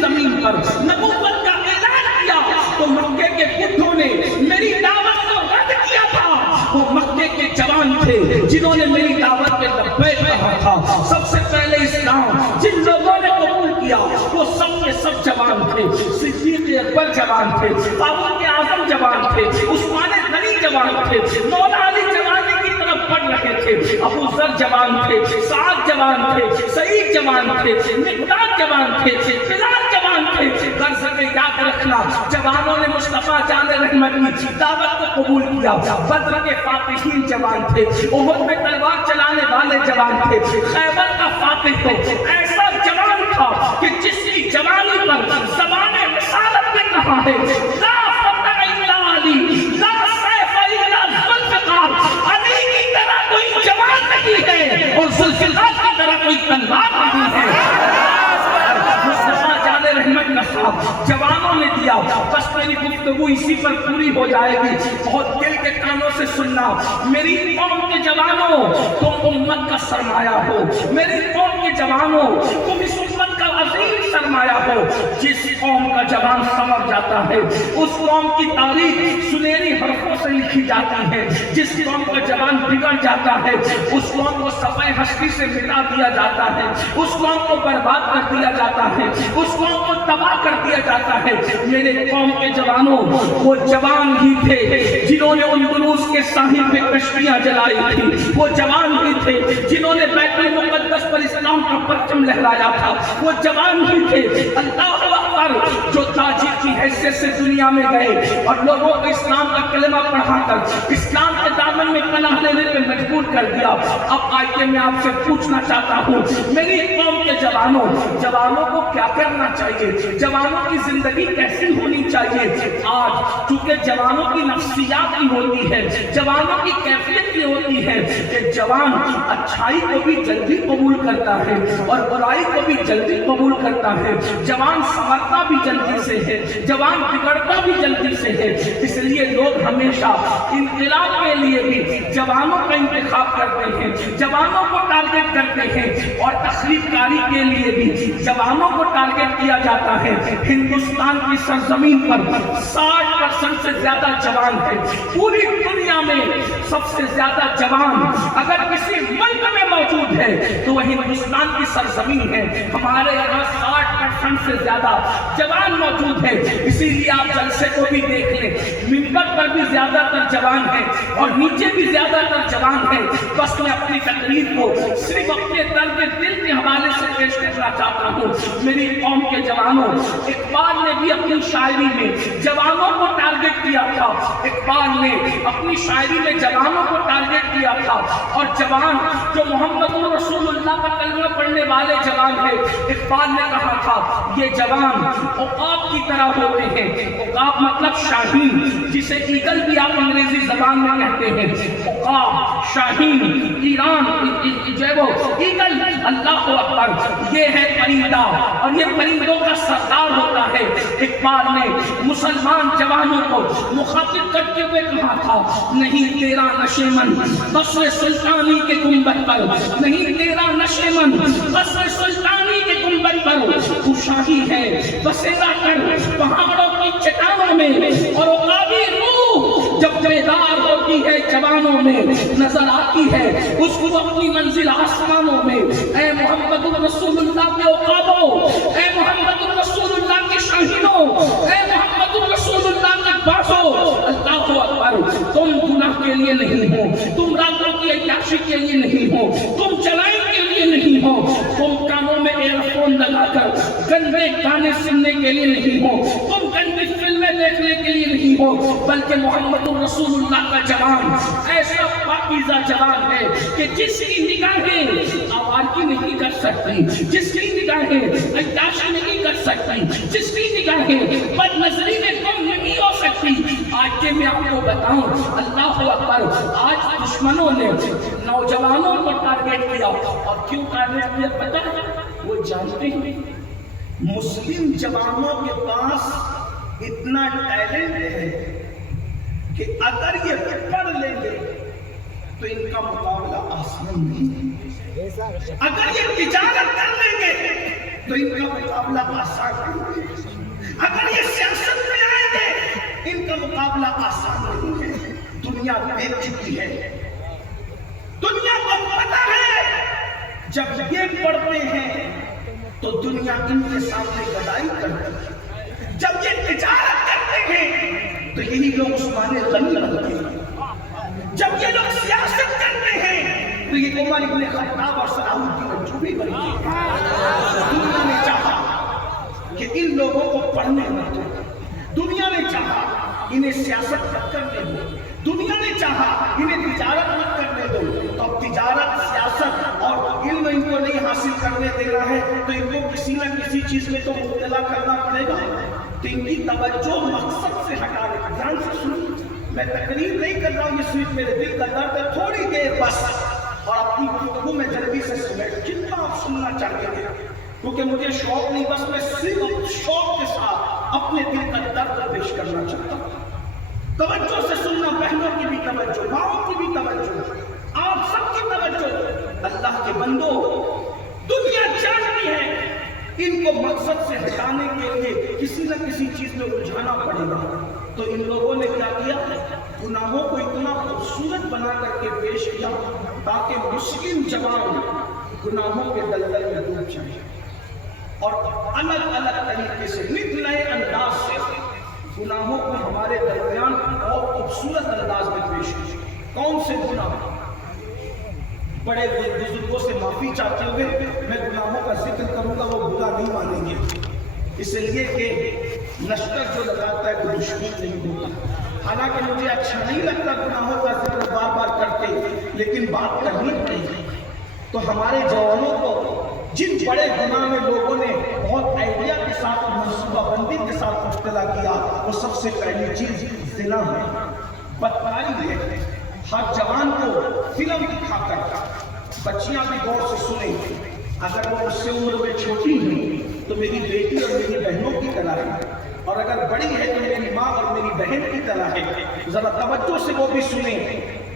زمین پر نبوت کا اعلان کیا تو مکے کے بڈھوں نے میری دعوت کو رد کیا تھا. وہ مکے کے جوان تھے جنہوں نے میری دعوت پہ لبیک کہا تھا. سب سے پہلے اسلام جن لوگوں نے قبول کیا وہ سب کے سب جوان تھے. صدیق اکبر جوان تھے, فاروق اعظم جوان تھے, عثمان غنی جوان تھے, مولا علی جوانی کی طرف بڑھ رہے تھے, ابو ذر جوان تھے, سعد جوان تھے, سعید جوان تھے, مقداد جوان تھے, بلال جوان تھے. غرض میں یاد رکھنا جوانوں نے مصطفیٰ جان رحمت کی دعوت کو قبول کیا. بدر کے فاتحین جوان تھے, احد میں تلوار چلانے والے جوان تھے, خیبر کا فاتح تو ایسا جوان تھا کہ جس کی جوانی پر زبان رسالت نے کہا ہے لا فتح الا علی, لا سیف الا ذوالفقار. علی کی طرح کوئی جوان نہیں ہے اور ذوالفقار کی طرح کوئی تلوار نہیں ہے. مصطفیٰ جان رحمت کا خواب جوانوں نے دیا. بس میری گفتگو اسی پر پوری ہو جائے گی. بہت دل کے کانوں سے سننا, میری قوم کے جوانوں تم امت کا سرمایہ ہو. میری قوم کے جوانوں تم اس امت کا عظیم سرمایہ ہو. جس قوم کا جوان سمجھ جاتا ہے اس قوم کی تاریخ سنہری حرفوں سے لکھی جاتی ہے. جس قوم کا جوان بگڑ جاتا ہے اس قوم کو صفحہ ہستی سے مٹا دیا جاتا ہے, اس قوم کو برباد کر دیا جاتا ہے, اس قوم کو تباہ کر دیا جاتا ہے. میرے قوم کے جوانوں وہ جوان ہی تھے جنہوں نے اندلس کے ساحل پہ کشتیاں جلائی تھی. وہ جوان ہی تھے جنہوں نے بیت المقدس پر اسلام کا پرچم لہرایا تھا. وہ جوان ہی تھے اللہ اکبر جو تاجر کی حیثیت سے دنیا میں گئے اور لوگوں کو اسلام کا کلمہ پڑھا کر اسلام کے دامن میں پناہ لینے پہ مجبور کر دیا. اب آئیے میں آپ سے پوچھنا چاہتا ہوں میری قوم کے جوانوں کو کیا کرنا چاہیے, جوانوں کی زندگی کیسی ہونی چاہیے. آج چونکہ جوانوں کی نفسیات ہی ہوتی ہے, جوانوں کی کیفیت یہ ہوتی ہے کہ جوان اچھائی کو بھی جلدی قبول کرتا ہے اور برائی کو بھی جلدی قبول کرتا ہے. جوان سنورتا بھی جلدی سے ہے, جوان بگڑتا بھی جلدی سے ہے. اس لیے لوگ ہمیشہ انقلاب کے لیے بھی جوانوں کا انتخاب کرتے ہیں, جوانوں کو ٹارگٹ کرتے ہیں, اور تخریب کاری کے لیے بھی جوانوں کو ٹارگٹ کیا جاتا ہے. ہندوستان کی سرزمین پر 60% سے زیادہ جوان ہیں. پوری دنیا میں سب سے زیادہ جوان اگر کسی ملک میں موجود ہے تو وہ ہندوستان کی سرزمین ہے. ہمارے یہاں 60% سے زیادہ جوان موجود ہے. اسی لیے آپ جلسے کو بھی دیکھ لیں, منبر پر بھی زیادہ تر جوان ہیں اور نیچے بھی زیادہ تر جوان ہیں. بس میں اپنی تقریر کو صرف اپنے درد دل کے حوالے سے پیش کرنا چاہتا ہوں. میری قوم کے جوانوں, اقبال نے بھی اپنی شاعری میں جوانوں کو ٹارگٹ کیا تھا. اقبال نے اپنی شاعری میں جوانوں کو ٹارگٹ کیا تھا, اور جوان جو محمد رسول اللہ کا کلمہ پڑھنے والے جوان ہیں, اقبال نے کہا تھا یہ جوان عقاب کی طرح ہوتے ہیں. عقاب مطلب شاہین, جسے ایگل بھی آپ انگریزی زبان میں کہتے ہیں. عقاب, شاہین, ایران جو ہے وہ ایگل, اللہ اکبر, یہ ہے پرندہ اور یہ پرندوں کا سردار ہوتا ہے. اقبال نے مسلمان جوانوں کو مخاطب کرتے ہوئے کہا تھا نہیں تیرا نشیمن قصر سلطانی کے گنبد پر, نہیں تیرا نشیمن قصر سلطانی کے گنبد پر, تو شاہی ہے بسیرا کر پہاڑوں کی چٹانوں میں, اور عقابی روح جب بیدار ہوتی ہے جوانوں میں نظر آتی ہے اس کو اپنی منزل آسمانوں میں. اے محمد رسول اللہ کے عقابوں, اے محمد رسول اللہ کے شاہینوں, اے محمد رسول اللہ کے بازوں, اللہ اکبر, تم گناہ کے لیے نہیں ہو, تم راتوں کی عیاشی کے لیے نہیں ہو, تم چلائی کے لیے نہیں ہو, تم کانوں میں ایئر فون لگا کر گندے گانے سننے کے لیے نہیں ہو, تم گندی فلمیں دیکھنے کے لیے نہیں ہو, بلکہ محمد رسول اللہ کا جوان ایسا پاکیزہ جوان ہے کہ جس کی نگاہیں آوارگی نہیں کر سکتی, جس کی نگاہیں عیاشی نہیں کر سکتی, جس کی نگاہیں بد نظری میں کم نہیں ہو سکتی. آج کے میں آپ کو بتاؤں, اللہ اکبر, آج دشمنوں نے نوجوانوں کو ٹارگٹ کیا. اور کیوں ٹارگٹ کیا پتہ ہے؟ وہ جانتے ہیں مسلم جوانوں کے پاس اتنا ٹیلنٹ ہے کہ اگر یہ پڑھ لیں گے تو ان کا مقابلہ آسان نہیں ہے. اگر یہ تجارت کر لیں گے تو ان کا مقابلہ آسان نہیں ہے. اگر یہ سیاست میں آئیں گے ان کا مقابلہ آسان نہیں ہے. دنیا دیکھ چکی ہے, دنیا کو پتا ہے جب یہ پڑھتے ہیں تو دنیا ان کے سامنے گدائی کرتی ہے. جب یہ تجارت کرتے ہیں تو یہی لوگ عثمان غنی بنتے ہیں. جب یہ لوگ سیاست کرتے ہیں تو یہ عمر ابن خطاب اور صلاح الدین ایوبی بنتے ہیں. دنیا نے چاہا کہ ان لوگوں کو پڑھنے مت دو. دنیا نے چاہا انہیں سیاست مت کرنے دو. دنیا نے چاہا انہیں تجارت مت کرنے دو. تو اب تجارت, سیاست اور علم ان کو نہیں حاصل کرنے دینا ہے تو ان کو کسی نہ کسی چیز میں تو مبتلا کرنا پڑے گا. تو ان کی توجہ مقصد سے ہٹا دے. دھیان سے سنو, میں تقریر نہیں کر رہا ہوں, یہ صرف میرے دل کا درد ہے. تھوڑی دیر بس, اور اپنی گفتگو میں جلدی سے سمیٹ جتنا آپ سننا چاہتے ہیں, کیونکہ مجھے شوق نہیں, بس میں صرف شوق کے ساتھ اپنے دل کا درد پیش کرنا چاہتا ہوں. توجہ سے سننا, بہنوں کی بھی توجہ, ماؤں کی بھی توجہ, آپ سب کی توجہ. اللہ کے بندو, دنیا جانتی ہے ان کو مقصد سے ہٹانے کے لیے کسی نہ کسی چیز میں الجھانا پڑے گا. تو ان لوگوں نے کیا کیا, گناہوں کو اتنا خوبصورت بنا کر کے پیش کیا تاکہ مسلم جوان گناہوں کے دلدل میں ڈوب جائیں, اور الگ الگ طریقے سے نت نئے انداز سے گناہوں کو ہمارے درمیان اور خوبصورت انداز میں پیش کیا. کون سے گناہ؟ بڑے بزرگوں سے معافی چاہتے ہوئے میں گناہوں کا ذکر کروں گا, وہ برا نہیں مانیں گے, اس لیے کہ لشکر جو لگاتا ہے وہ دشمن نہیں ہوتا. حالانکہ مجھے اچھا نہیں لگتا گناہوں کا ذکر بار بار کرتے, لیکن بات کرنی پڑے گی. تو ہمارے جوانوں کو جن بڑے گناہ میں لوگوں نے بہت آئیڈیا کے ساتھ اور منصوبہ بندی کے ساتھ مبتلا کیا, وہ سب سے پہلی چیز زنا ہے, بدکاری ہے. ہر جوان کو فلم دکھا کر, بچیاں بھی غور سے سنیں, اگر وہ اس سے عمر میں چھوٹی ہیں تو میری بیٹی اور میری بہنوں کی طرح ہے, اور اگر بڑی ہے تو میری ماں اور میری بہن کی طرح ہے. ذرا توجہ سے وہ بھی سنیں,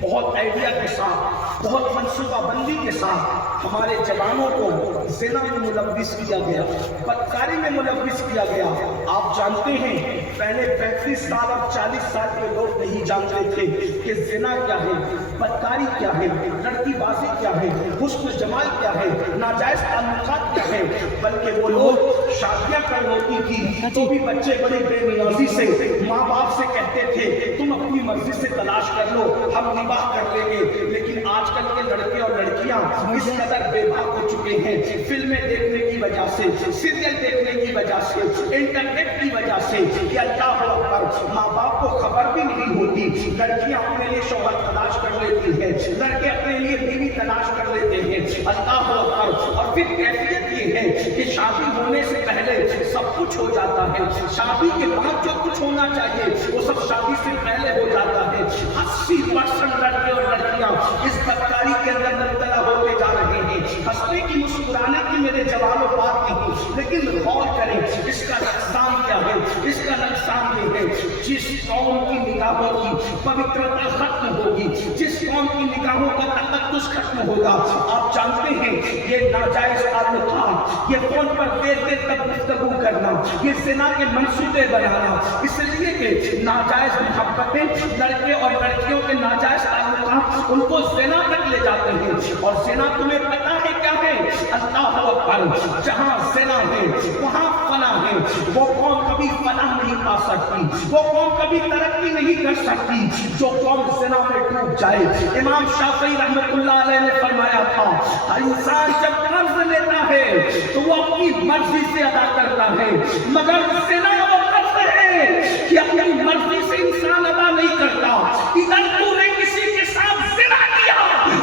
بہت آئیڈیا کے ساتھ, بہت منصوبہ بندی کے ساتھ ہمارے جوانوں کو زنا میں ملوث کیا گیا, بدکاری میں ملوث کیا گیا. آپ جانتے ہیں پہلے 35 سال اور 40 سال کے لوگ نہیں جانتے تھے کہ زنا کیا ہے, بدکاری کیا ہے, لڑکی بازی کیا ہے, حسن جمال کیا ہے, ناجائز تعلقات کیا ہے. بلکہ وہ لوگ شادیاں کر ہوتی تھی تو بھی بچے بڑی بے نیازی سے ماں باپ سے کہتے تھے تم اپنی مرضی سے تلاش کر لو, ہم نباہ کر لیں گے. لیکن آج کل کے لڑکے اور لڑکیاں اس قدر بے باک ہو چکے ہیں, فلمیں دیکھنے کی وجہ سے, سیریل دیکھنے کی وجہ سے, انٹرنیٹ کی وجہ سے, کہ اللہ اکبر, ماں باپ کو خبر بھی نہیں ہوتی. لڑکیاں اپنے لیے شوہر تلاش کر لیتی ہیں, لڑکے اپنے لیے بیوی تلاش کر لیتے ہیں. اللہ اکبر. اور پھر کیفیت یہ ہے کہ شادی ہونے سے پہلے سب کچھ ہو جاتا ہے, شادی کے بعد جو کچھ ہونا چاہیے وہ سب شادی سے پہلے ہو جاتا ہے. 80% لڑکے اور لڑکیاں اس بدکاری کے اندر مبتلا ہوتے جا رہے ہیں. ہنسنے کی, مسکرانے کی میرے جواب و بات نہیں, لیکن غور کریں اس کا نقصان کیا ہے. اس کا نقصان یہ ہے, جس قوم کی نگاہوں کی پوترتا ختم ہوگی, جس قوم کی نگاہوں کا تقدس ختم ہوگا. آپ جانتے ہیں یہ ناجائز تعلقات, یہ فون پر دیر دیر تک گفتگو کرنا, یہ زنا کے منصوبے بنانا, اس لیے کہ ناجائز محبتیں, لڑکے اور لڑکیوں کے ناجائز تعلقات ان کو زنا تک لے جاتے ہیں. اور زنا تمہیں پتا ہے کیا ہے؟ اللہ اکبر. جہاں زنا ہے وہاں فلاح ہے. وہ قوم کبھی فلاح نہیں پا سکتی, وہ قوم کبھی ترقی نہیں کر سکتی جو قوم زنا میں ڈوب جائے. امام شافعی رحمۃ اللہ علیہ نے فرمایا تھا, انسان جب قرض لیتا ہے تو وہ اپنی مرضی سے ادا کرتا ہے, مگر زنا وہ قرض ہے کہ اپنی مرضی سے انسان ادا نہیں کرتا. ادھر تو نے کسی کے ساتھ زنا کیا,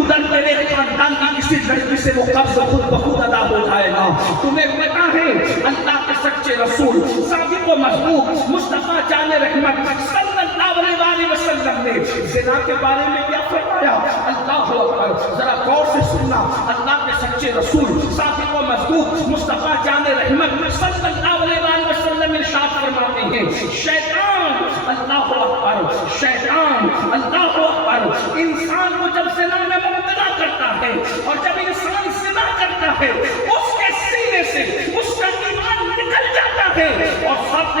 ادھر تیرے خاندان کی کسی لڑکی سے وہ قرض خود بخود ادا ہو جائے گا. تمہیں پتا ہے اللہ کے سچے رسول صادق و مصدوق مصطفیٰ جان رحمت صلی اللہ علیہ وسلم نے زنا کے بارے میں کیا فرمایا؟ اللہ اکبر. ذرا غور سے سننا, اللہ کے سچے رسول صادق و مصدوق مصطفیٰ جان رحمت صلی اللہ علیہ وسلم ارشاد فرماتے ہیں, شیطان, اللہ اکبر, شیطان, اللہ اکبر, انسان کو جب زنا میں مبتلا کرتا ہے, اور جب انسان زنا کرتا ہے اس کے سینے سے اس کا ایمان نکل جاتا ہے اور سب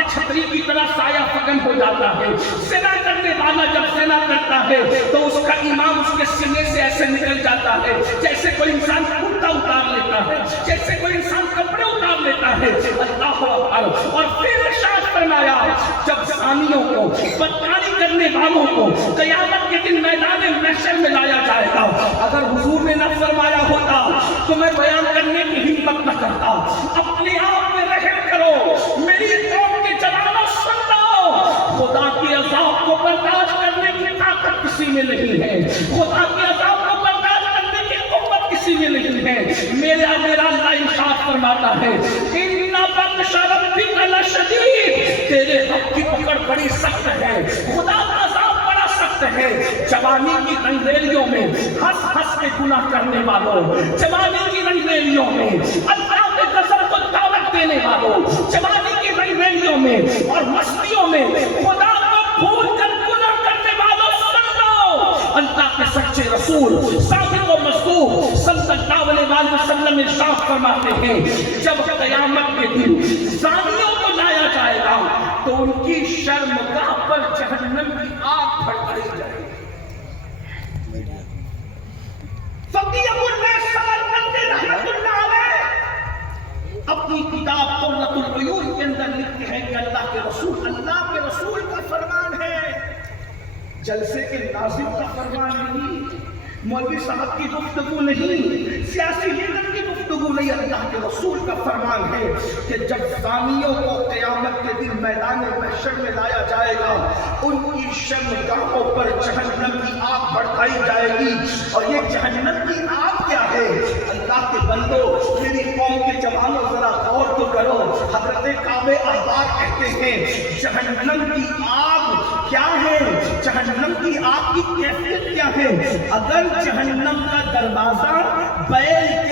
ختم ہو جاتا ہے. زنا کرنے والا جب زنا کرتا ہے تو اس کا ایمان اس کے سینے سے ایسے نکل جاتا ہے جیسے کوئی انسان کرتا اتار لیتا ہے, جیسے کوئی انسان کپڑے اتار لیتا ہے. اللہ اکبر. اور پھر ارشاد فرمایا جب زانیوں کو, بدکاری کرنے والوں کو قیامت کے دن میدان محشر میں لایا جائے گا. اگر حضور نے نہ فرمایا ہوتا تو میں بیان کرنے کی ہمت نہ کرتا. اپنے آپ میں رحم کرو, میری قوم کے جوانوں سن لو, خدا کے عذاب کو برداشت کرنے کی طاقت کسی میں نہیں ہے, خدا کے عذاب کو برداشت کرنے کی قوت کسی میں نہیں ہے. میرا اللہ ارشاد فرماتا ہے ان بطش ربک لشدید, تیرے رب کی پکڑ بڑی سخت ہے, خدا کا عذاب بڑا سخت ہے. جوانی کی رنگریلیوں میں ہنس ہنس کے گناہ کرنے والوں, جوانی کی رنگریلیوں میں اللہ کے غضب کو دعوت دینے والوں, جوانی کی رنگریلیوں میں اور مستیوں میں خدا کو بھول کر گناہ کرنے والوں سن لو. اللہ کے سچے رسول صادق و مصدوق صلی اللہ علیہ وسلم ارشاد فرماتے ہیں جب قیامت کے دن زانیوں کو لایا جائے گا تو ان کی شرمگاہ پر جہنم کی آگ بھڑکائی جائے گی. فقیہ اللہ سمرقندی رحمۃ اللہ علیہ اپنی کتاب قرۃ العیون کے اندر لکھتے ہیں کہ اللہ کے رسول کا فرمان ہے, جلسے کے ناظم کا فرمان نہیں, مولوی صاحب کی گفتگو نہیں, سیاسی لیڈر کی گفتگو نہیں. اللہ کے رسول کا فرمان ہے کہ جب زانیوں کو قیامت کے دن میدان محشر میں لایا جائے گا ان کی شرمگاہوں پر جہنم کی آگ بھڑکائی جائے گی. اور یہ جہنم کی آگ کیا ہے؟ اللہ کے بندو, میری قوم کے جوانوں ذرا غور تو کرو. حضرت کعب احبار کہتے ہیں جہنم کی آگ کیا ہے, جہنم کی آگ کی کیفیت کیا ہے. اگر جہنم کا دروازہ بیل